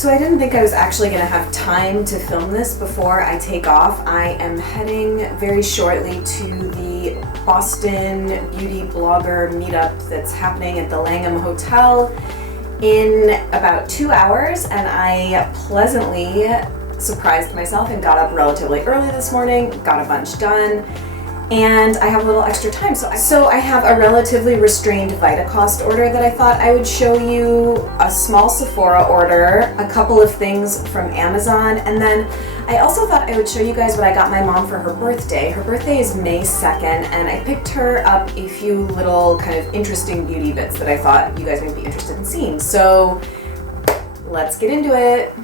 So I didn't think I was actually going to have time to film this before I take off. I am heading very shortly to the Boston beauty blogger meetup that's happening at the Langham Hotel in about 2 hours, and I pleasantly surprised myself and got up relatively early this morning, got a bunch done, and I have a little extra time. So I have a relatively restrained Vitacost order that I thought I would show you, a small Sephora order, a couple of things from Amazon, and then I also thought I would show you guys what I got my mom for her birthday. Her birthday is May 2nd, and I picked her up a few little kind of interesting beauty bits that I thought you guys might be interested in seeing. So let's get into it.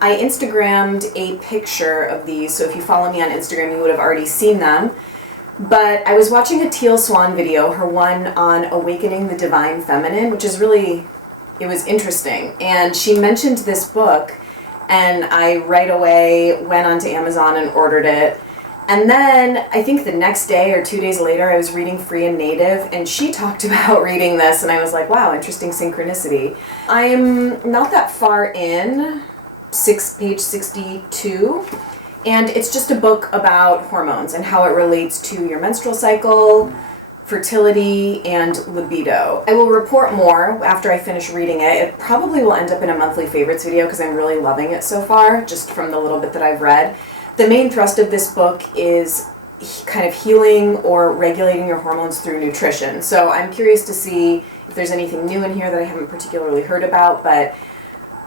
I Instagrammed a picture of these, so if you follow me on Instagram, you would have already seen them. But I was watching a Teal Swan video, her one on Awakening the Divine Feminine, which is really, it was interesting. And she mentioned this book, and I right away went onto Amazon and ordered it. And then I think the next day or 2 days later, I was reading Free and Native, and she talked about reading this, and I was like, wow, interesting synchronicity. I'm not that far in, page 62, and it's just a book about hormones and how it relates to your menstrual cycle, fertility, and libido. I will report more after I finish reading it. It probably will end up in a monthly favorites video because I'm really loving it so far, just from the little bit that I've read. The main thrust of this book is kind of healing or regulating your hormones through nutrition. So I'm curious to see if there's anything new in here that I haven't particularly heard about, but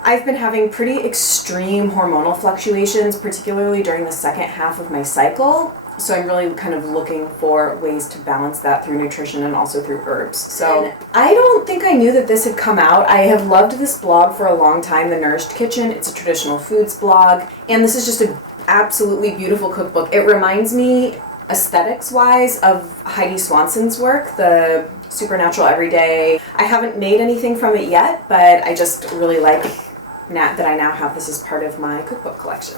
I've been having pretty extreme hormonal fluctuations, particularly during the second half of my cycle. So I'm really kind of looking for ways to balance that through nutrition and also through herbs. So I don't think I knew that this had come out. I have loved this blog for a long time, The Nourished Kitchen. It's a traditional foods blog. And this is just an absolutely beautiful cookbook. It reminds me, aesthetics-wise, of Heidi Swanson's work, the Supernatural Everyday. I haven't made anything from it yet, but I just really like that I now have this as part of my cookbook collection.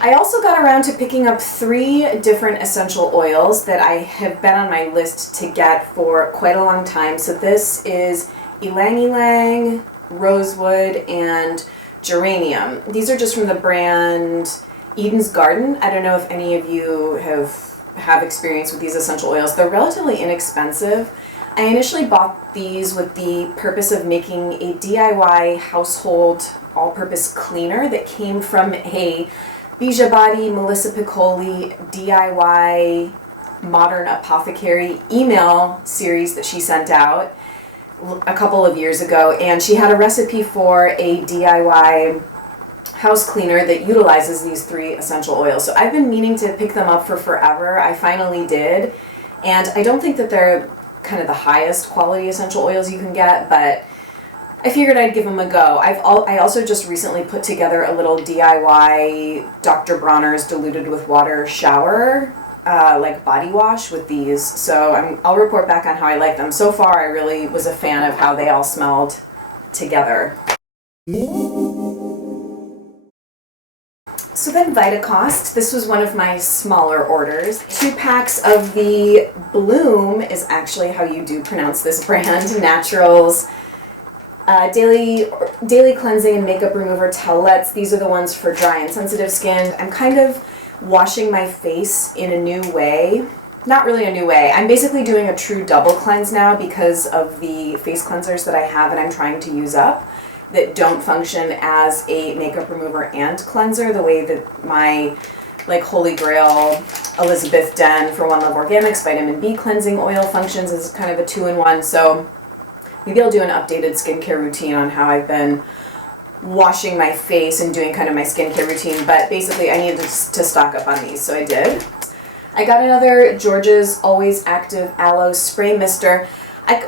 I also got around to picking up 3 different essential oils that I have been on my list to get for quite a long time. So this is Ylang, Rosewood, and Geranium. These are just from the brand Eden's Garden. I don't know if any of you have experience with these essential oils. They're relatively inexpensive. I initially bought these with the purpose of making a DIY household all-purpose cleaner that came from a BeauTeaBar Melissa Piccoli DIY Modern Apothecary email series that she sent out a couple of years ago, and she had a recipe for a DIY house cleaner that utilizes these 3 essential oils. So I've been meaning to pick them up for forever. I finally did, and I don't think that they're kind of the highest quality essential oils you can get, but I figured I'd give them a go. I also just recently put together a little DIY Dr. Bronner's diluted with water shower, like body wash with these. So I'll report back on how I like them. So far, I really was a fan of how they all smelled together. So then Vitacost, this was one of my smaller orders. 2 packs of the Blum is actually how you do pronounce this brand, Naturals daily cleansing and makeup remover towelettes. These are the ones for dry and sensitive skin. I'm kind of washing my face in a new way. Not really a new way. I'm basically doing a true double cleanse now because of the face cleansers that I have and I'm trying to use up that don't function as a makeup remover and cleanser the way that my holy grail Elizabeth Den for One Love Organics vitamin B cleansing oil functions as kind of a 2-in-1. So maybe I'll do an updated skincare routine on how I've been washing my face and doing kind of my skincare routine, but basically I needed to stock up on these, so I did. I got another George's Always Active Aloe Spray Mister.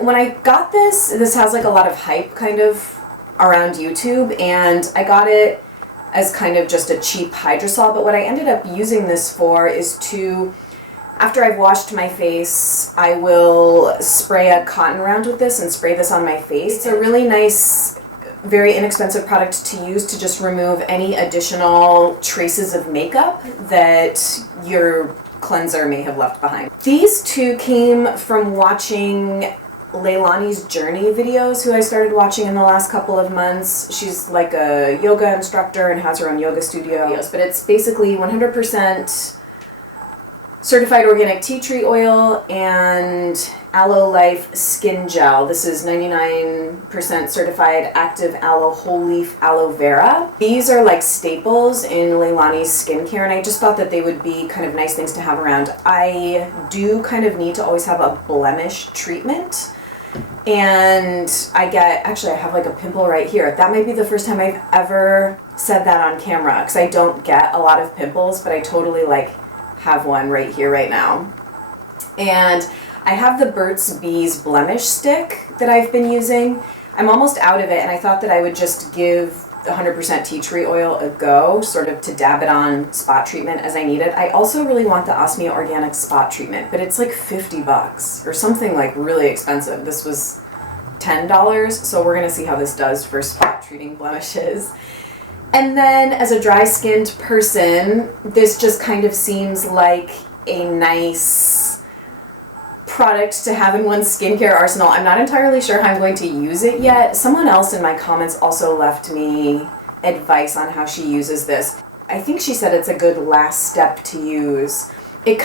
When I got this has like a lot of hype kind of around YouTube, and I got it as kind of just a cheap hydrosol, but what I ended up using this for is to, after I've washed my face, I will spray a cotton round with this and spray this on my face. It's a really nice, very inexpensive product to use to just remove any additional traces of makeup that your cleanser may have left behind. These 2 came from watching Leilani's Journey videos, who I started watching in the last couple of months. She's like a yoga instructor and has her own yoga studio. But it's basically 100% certified organic tea tree oil and Aloe Life skin gel. This is 99% certified active aloe whole leaf aloe vera. These are like staples in Leilani's skincare, and I just thought that they would be kind of nice things to have around. I do kind of need to always have a blemish treatment, and I have like a pimple right here. That might be the first time I've ever said that on camera, because I don't get a lot of pimples, but I totally like have one right here right now. And I have the Burt's Bees blemish stick that I've been using. I'm almost out of it, and I thought that I would just give 100% tea tree oil a go, sort of to dab it on spot treatment as I need it. I also really want the Osmia Organic spot treatment, but it's like $50 or something like really expensive. This was $10, so we're gonna see how this does for spot treating blemishes. And then as a dry-skinned person, this just kind of seems like a nice product to have in one's skincare arsenal. I'm not entirely sure how I'm going to use it yet. Someone else in my comments also left me advice on how she uses this. I think she said it's a good last step to use. It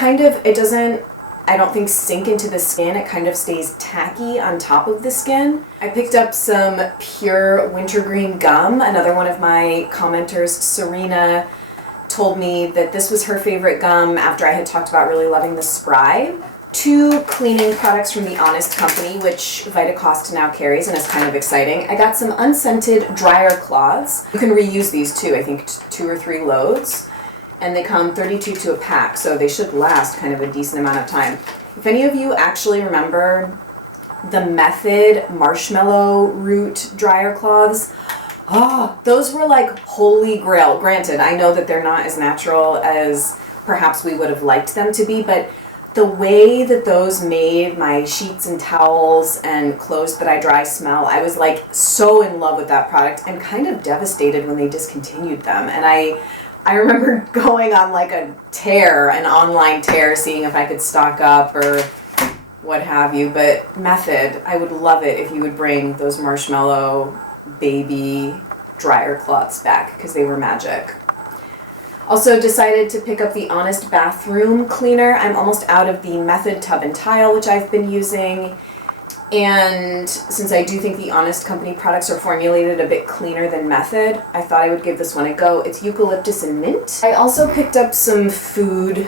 doesn't, I don't think, sink into the skin. It kind of stays tacky on top of the skin. I picked up some Pure Wintergreen gum. Another one of my commenters, Serena, told me that this was her favorite gum after I had talked about really loving the spry. 2 cleaning products from The Honest Company, which Vitacost now carries and is kind of exciting. I got some unscented dryer cloths. You can reuse these too, I think 2 or 3 loads. And they come 32 to a pack, so they should last kind of a decent amount of time. If any of you actually remember the Method marshmallow root dryer cloths, those were like holy grail. Granted, I know that they're not as natural as perhaps we would have liked them to be, but the way that those made my sheets and towels and clothes that I dry smell, I was like so in love with that product and kind of devastated when they discontinued them. And I remember going on like an online tear, seeing if I could stock up or what have you. But Method, I would love it if you would bring those marshmallow baby dryer cloths back, because they were magic. Also decided to pick up the Honest bathroom cleaner. I'm almost out of the Method tub and tile, which I've been using. And since I do think the Honest Company products are formulated a bit cleaner than Method, I thought I would give this one a go. It's eucalyptus and mint. I also picked up some food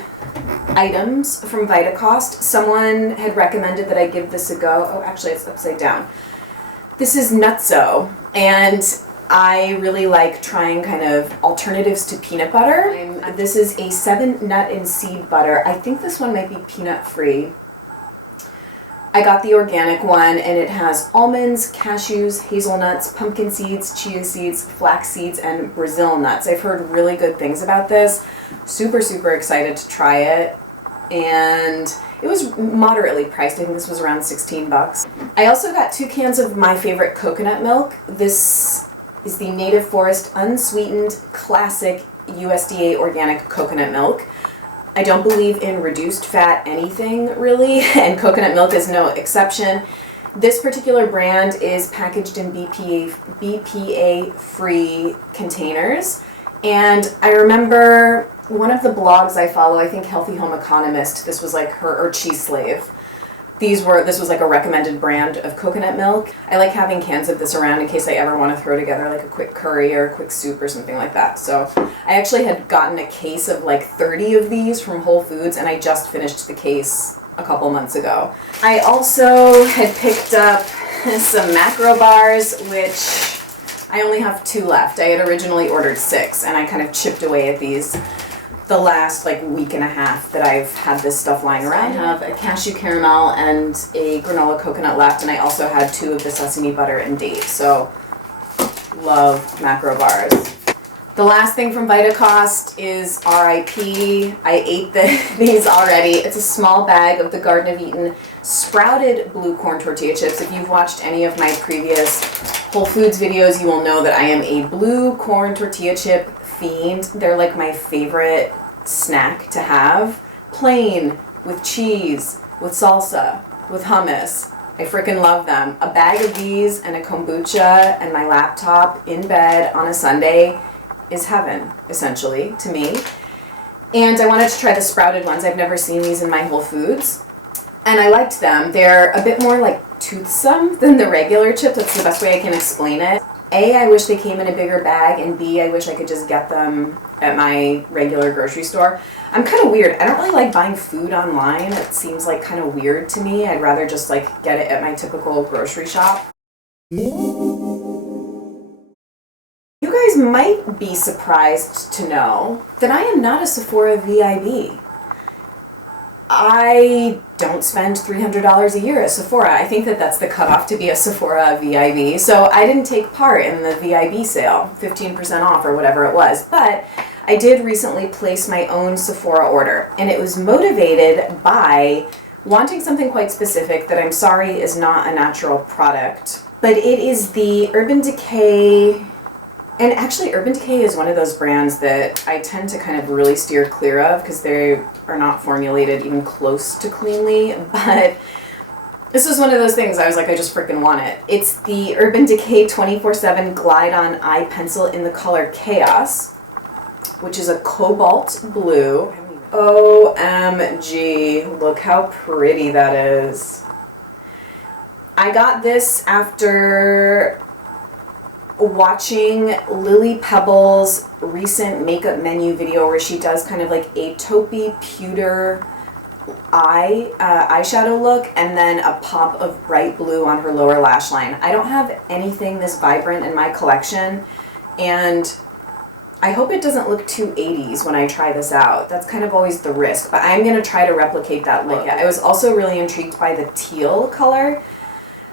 items from Vitacost. Someone had recommended that I give this a go. Oh, actually, it's upside down. This is Nutso, and I really like trying kind of alternatives to peanut butter. This is a 7 nut and seed butter. I think this one might be peanut free. I got the organic one, and it has almonds, cashews, hazelnuts, pumpkin seeds, chia seeds, flax seeds, and Brazil nuts. I've heard really good things about this. Super, super excited to try it. And it was moderately priced. I think this was around $16. I also got 2 cans of my favorite coconut milk. This is the Native Forest Unsweetened Classic USDA Organic Coconut Milk. I don't believe in reduced fat anything, really, and coconut milk is no exception. This particular brand is packaged in BPA-free containers, and I remember one of the blogs I follow, I think Healthy Home Economist, this was like her, or Cheese Slave. This was like a recommended brand of coconut milk. I like having cans of this around in case I ever want to throw together like a quick curry or a quick soup or something like that. So I actually had gotten a case of like 30 of these from Whole Foods, and I just finished the case a couple months ago. I also had picked up some macro bars, which I only have 2 left. I had originally ordered 6, and I kind of chipped away at these the last like week and a half that I've had this stuff lying around. I have a cashew caramel and a granola coconut left, and I also had 2 of the sesame butter and date. So love macro bars. The last thing from Vitacost is RIP. I ate these already. It's a small bag of the Garden of Eden sprouted blue corn tortilla chips. If you've watched any of my previous Whole Foods videos, you will know that I am a blue corn tortilla chip fiend. They're like my favorite snack to have. Plain, with cheese, with salsa, with hummus. I freaking love them. A bag of these and a kombucha and my laptop in bed on a Sunday is heaven, essentially, to me. And I wanted to try the sprouted ones. I've never seen these in my Whole Foods. And I liked them. They're a bit more like toothsome than the regular chip. That's the best way I can explain it. A, I wish they came in a bigger bag, and B, I wish I could just get them at my regular grocery store. I'm kind of weird. I don't really like buying food online. It seems like kind of weird to me. I'd rather just like get it at my typical grocery shop. You guys might be surprised to know that I am not a Sephora VIB. I don't spend $300 a year at Sephora. I think that that's the cutoff to be a Sephora VIB. So I didn't take part in the VIB sale, 15% off or whatever it was. But I did recently place my own Sephora order, and it was motivated by wanting something quite specific that I'm sorry is not a natural product. But it is the Urban Decay. And actually, Urban Decay is one of those brands that I tend to kind of really steer clear of because they are not formulated even close to cleanly. But this was one of those things I was like, I just freaking want it. It's the Urban Decay 24/7 Glide On Eye Pencil in the color Chaos, which is a cobalt blue. OMG, look how pretty that is. I got this after watching Lily Pebble's recent makeup menu video where she does kind of like a taupey pewter eyeshadow look and then a pop of bright blue on her lower lash line. I don't have anything this vibrant in my collection, and I hope it doesn't look too 80s when I try this out. That's kind of always the risk, but I'm going to try to replicate that look. I was also really intrigued by the teal color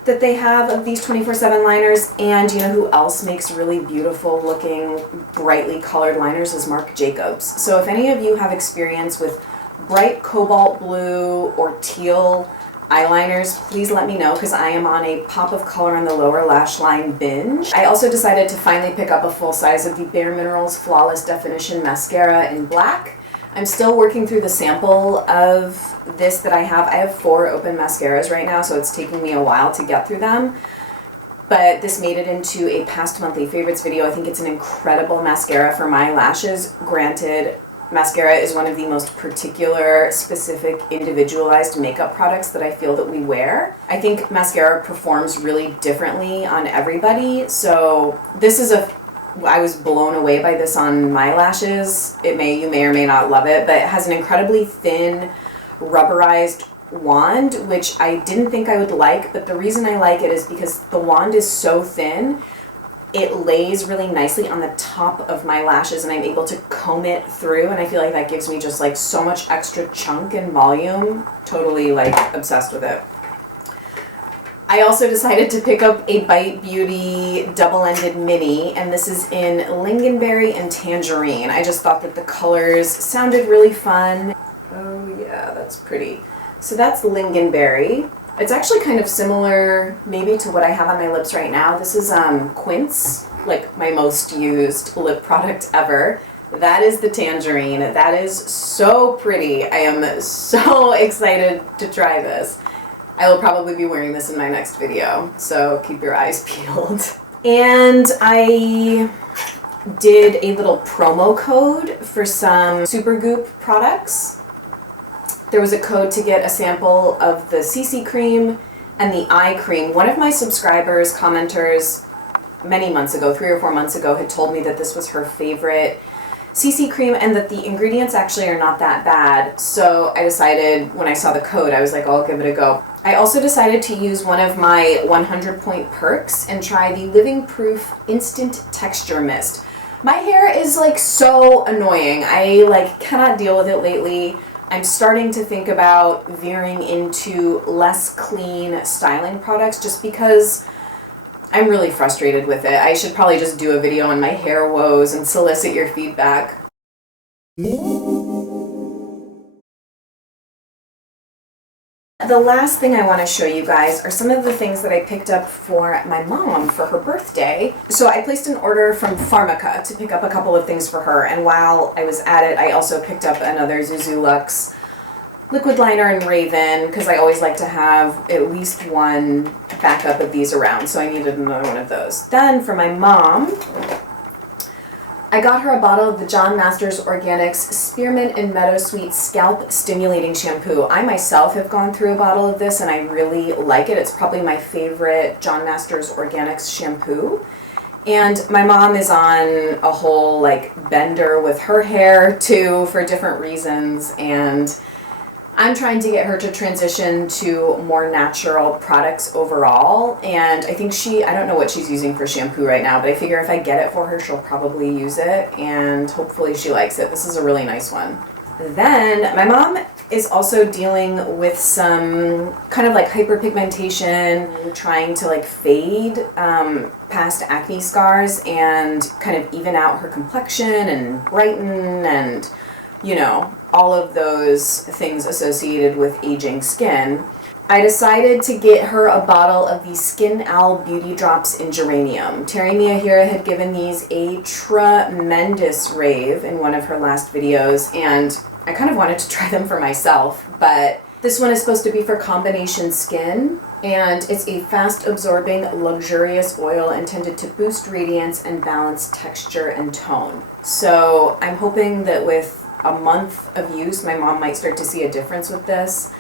that they have of these 24/7 liners, and you know who else makes really beautiful looking brightly colored liners is Marc Jacobs. So if any of you have experience with bright cobalt blue or teal eyeliners, please let me know because I am on a pop of color on the lower lash line binge. I also decided to finally pick up a full size of the Bare Minerals Flawless Definition Mascara in black. I'm still working through the sample of this that I have. I have 4 open mascaras right now, so it's taking me a while to get through them. But this made it into a past monthly favorites video. I think it's an incredible mascara for my lashes. Granted, mascara is one of the most particular, specific, individualized makeup products that I feel that we wear. I think mascara performs really differently on everybody, so this is I was blown away by this on my lashes. You may or may not love it, but it has an incredibly thin, rubberized wand, which I didn't think I would like, but the reason I like it is because the wand is so thin, it lays really nicely on the top of my lashes and I'm able to comb it through, and I feel like that gives me just like so much extra chunk and volume. Totally like obsessed with it. I also decided to pick up a Bite Beauty double-ended mini, and this is in Lingonberry and Tangerine. I just thought that the colors sounded really fun. Oh yeah, that's pretty. So that's Lingonberry. It's actually kind of similar maybe to what I have on my lips right now. This is Quince, like my most used lip product ever. That is the Tangerine. That is so pretty. I am so excited to try this. I will probably be wearing this in my next video, so keep your eyes peeled. And I did a little promo code for some Supergoop products. There was a code to get a sample of the CC cream and the eye cream. One of my subscribers, commenters, many months ago, 3 or 4 months ago, had told me that this was her favorite CC cream and that the ingredients actually are not that bad. So I decided when I saw the code, I was like, oh, I'll give it a go. I also decided to use one of my 100-point perks and try the Living Proof Instant Texture Mist. My hair is like so annoying. I like cannot deal with it lately. I'm starting to think about veering into less clean styling products just because I'm really frustrated with it. I should probably just do a video on my hair woes and solicit your feedback. The last thing I want to show you guys are some of the things that I picked up for my mom for her birthday. So I placed an order from Pharmaca to pick up a couple of things for her, and while I was at it, I also picked up another Zuzu Luxe liquid liner in Raven, because I always like to have at least one backup of these around, so I needed another one of those. Then for my mom, I got her a bottle of the John Masters Organics Spearmint and Meadowsweet Scalp Stimulating Shampoo. I myself have gone through a bottle of this and I really like it. It's probably my favorite John Masters Organics shampoo. And my mom is on a whole like bender with her hair too for different reasons, and I'm trying to get her to transition to more natural products overall, and I think I don't know what she's using for shampoo right now, but I figure if I get it for her, she'll probably use it, and hopefully she likes it. This is a really nice one. Then my mom is also dealing with some kind of like hyperpigmentation, trying to like fade past acne scars and kind of even out her complexion and brighten and, you know, all of those things associated with aging skin. I decided to get her a bottle of the Skin Owl Beauty Drops in Geranium. Terry Mia Hira had given these a tremendous rave in one of her last videos, and I kind of wanted to try them for myself, but this one is supposed to be for combination skin, and it's a fast-absorbing, luxurious oil intended to boost radiance and balance texture and tone. So I'm hoping that with a month of use, my mom might start to see a difference with this,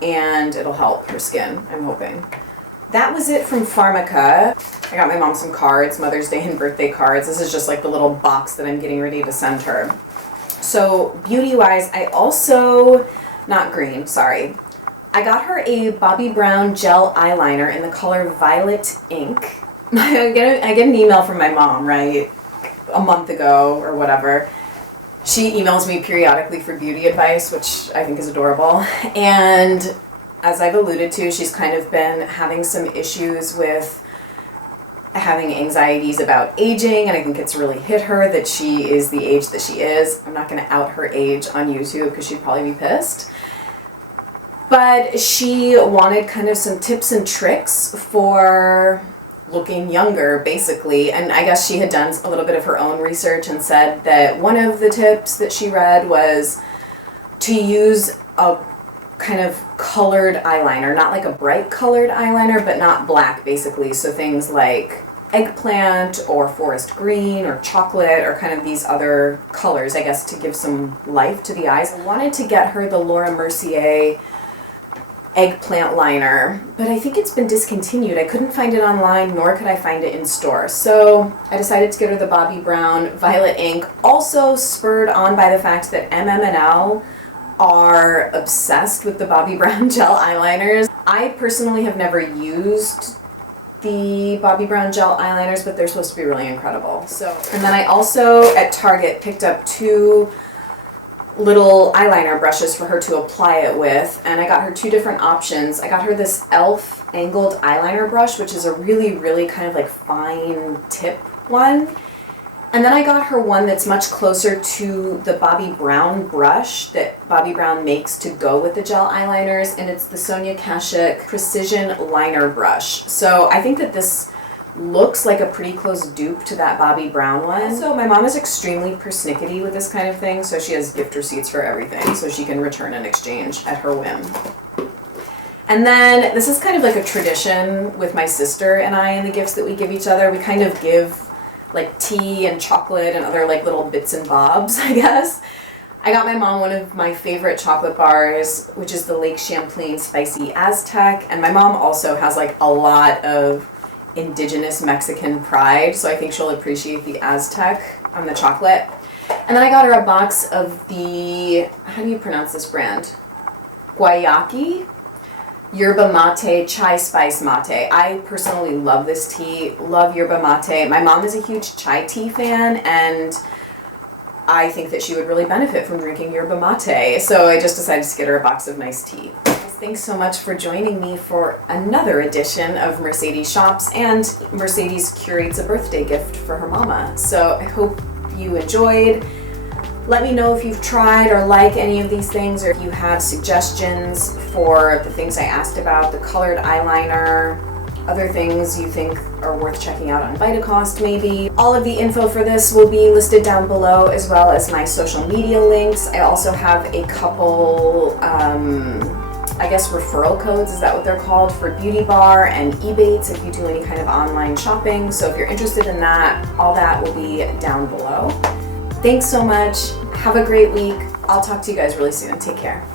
and it'll help her skin, I'm hoping. That was it from Pharmaca. I got my mom some cards, Mother's Day and birthday cards. This is just like the little box that I'm getting ready to send her. So beauty-wise, I also, not green, sorry. I got her a Bobbi Brown gel eyeliner in the color Violet Ink. I get an email from my mom, right, a month ago or whatever. She emails me periodically for beauty advice, which I think is adorable. And as I've alluded to, she's kind of been having some issues with having anxieties about aging, and I think it's really hit her that she is the age that she is. I'm not going to out her age on YouTube because she'd probably be pissed. But she wanted kind of some tips and tricks for looking younger, basically, and I guess she had done a little bit of her own research and said that one of the tips that she read was to use a kind of colored eyeliner, not like a bright colored eyeliner, but not black, basically. So things like eggplant or forest green or chocolate or kind of these other colors, I guess, to give some life to the eyes. I wanted to get her the Laura Mercier eggplant liner, but I think it's been discontinued. I couldn't find it online, nor could I find it in store. So I decided to get her the Bobbi Brown Violet Ink, also spurred on by the fact that MM&L are obsessed with the Bobbi Brown gel eyeliners. I personally have never used the Bobbi Brown gel eyeliners, but they're supposed to be really incredible. And then I also at Target picked up 2 little eyeliner brushes for her to apply it with, and I got her 2 different options. I got her this e.l.f. angled eyeliner brush, which is a really kind of like fine tip one, and then I got her one that's much closer to the Bobbi Brown brush that Bobbi Brown makes to go with the gel eyeliners, and it's the Sonia Kashuk Precision Liner Brush. So I think that this looks like a pretty close dupe to that Bobbi Brown one. So my mom is extremely persnickety with this kind of thing, so she has gift receipts for everything, so she can return and exchange at her whim. And then this is kind of like a tradition with my sister and I and the gifts that we give each other. We kind of give like tea and chocolate and other like little bits and bobs, I guess. I got my mom one of my favorite chocolate bars, which is the Lake Champlain Spicy Aztec, and my mom also has like a lot of indigenous Mexican pride, so I think she'll appreciate the Aztec on the chocolate. And then I got her a box of the, how do you pronounce this brand? Guayaki Yerba Mate Chai Spice Mate. I personally love this tea, love yerba mate. My mom is a huge chai tea fan, and I think that she would really benefit from drinking yerba mate, so I just decided to get her a box of nice tea. Thanks so much for joining me for another edition of Mercedes Shops, and Mercedes curates a birthday gift for her mama. So I hope you enjoyed. Let me know if you've tried or like any of these things, or if you have suggestions for the things I asked about, the colored eyeliner other things you think are worth checking out on Vitacost maybe. All of the info for this will be listed down below, as well as my social media links. I also have a couple, I guess referral codes, is that what they're called, for BeauTeaBar and ebates if you do any kind of online shopping. So if you're interested in that, all that will be down below. Thanks so much. Have a great week. I'll talk to you guys really soon. Take care.